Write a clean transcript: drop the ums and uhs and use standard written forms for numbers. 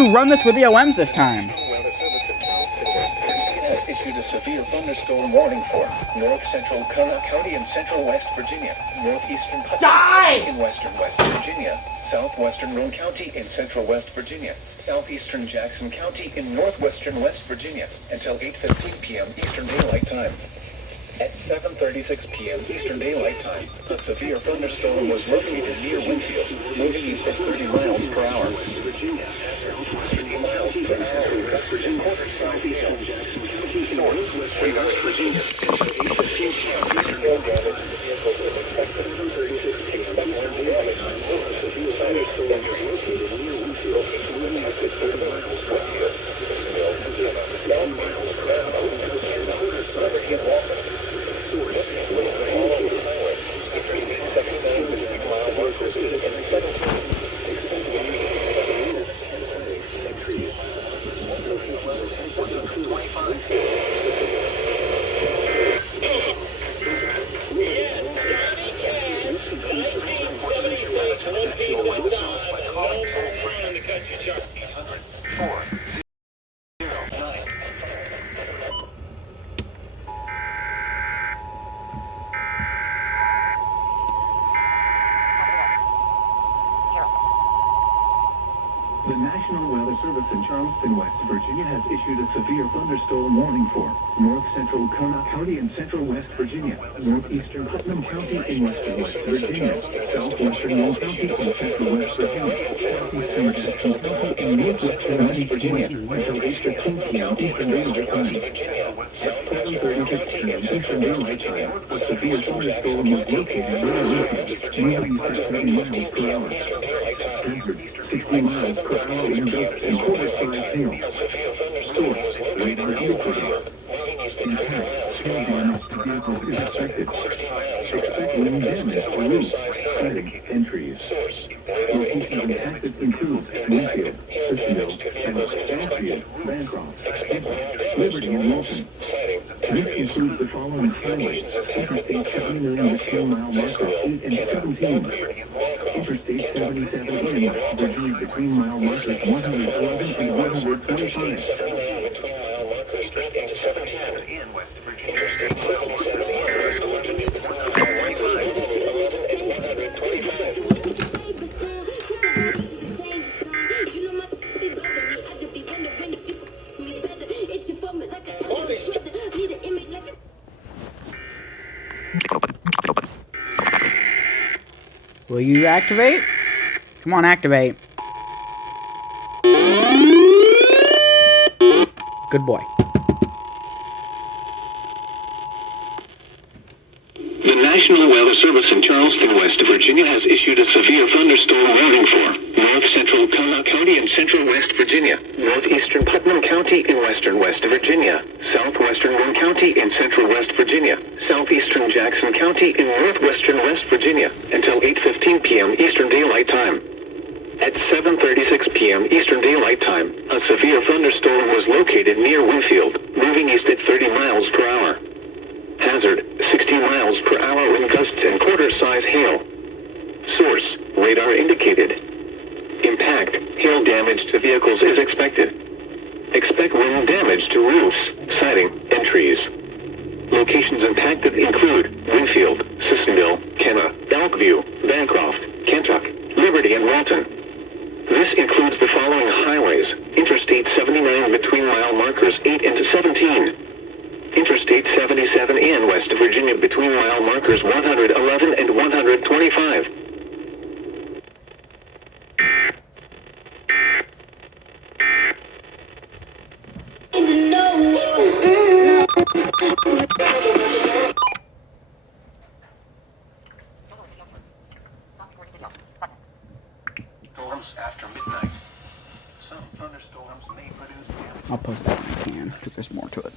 you run this with the OMs this time? Issued a severe thunderstorm warning for north central Connaught County in central West Virginia, northeastern Putnam in western West Virginia, southwestern Roane County in central West Virginia, southeastern Jackson County in northwestern West Virginia until 8:15 p.m. Eastern Daylight Time. At 7:36 p.m. Eastern Daylight Time, a severe thunderstorm was located near Winfield, moving east at 30 miles per hour. Virginia, 30 miles per hour, quarter south east. North, radar Virginia. 8:15 p.m. Eastern Daylight Time. At 7:36 p.m. Eastern Daylight Time, a severe thunderstorm was located near Winfield, moving east at 30 miles per hour. 12 miles per hour, quarter south east. The National Weather Service in Charleston, West Virginia has issued a severe thunderstorm warning for north central Connaught County in central West Virginia, northeastern Putnam County in western West Virginia, southwestern Roane County in central West Virginia, southeastern Jackson County in northwestern West Virginia until 8:15 p.m. Eastern Daylight Time. At 7:36 p.m. Eastern Daylight Time, a severe thunderstorm was located near Winfield, moving east at 30 miles per hour. Hazard, 60 miles per hour wind gusts and quarter-size hail. Source, radar indicated. Impact, hail damage to vehicles is expected. Expect wind damage to roofs, siding, and trees. Locations impacted include Winfield, Sissonville, Canfield, Bancroft, Edward, Liberty, and Wilson. This includes the following highways: Interstate 79 with 10-mile markers 8 and 17. Interstate 77 in West Virginia between mile markers 111 and 125. Will you activate? Come on, activate. Good boy. The National Weather Service in Charleston, West Virginia has issued a severe thunderstorm warning for north central Connaught County in central West Virginia, northeastern Putnam County in western West Virginia, southwestern Roane County in central West Virginia, southeastern Jackson County in northwestern West Virginia until 8:15 p.m. Eastern Daylight Time. At 7:36 p.m. Eastern Daylight Time, a severe thunderstorm was located near Winfield, moving east at 30 miles per hour. Hazard, 60 miles per hour wind gusts and quarter-size hail. Source, radar indicated. Impact, hail damage to vehicles is expected. Expect wind damage to roofs, siding, and trees. Locations impacted include Winfield, Sissonville, Kenna, Elkview, Bancroft, Kentuck, Liberty, and Walton. This includes the following highways: Interstate 79 between mile markers 8 and 17. Interstate 77 in West Virginia between mile markers 111 and 125. Storms after midnight. Some thunderstorms may produce damage. I'll post that when I can, because there's more to it.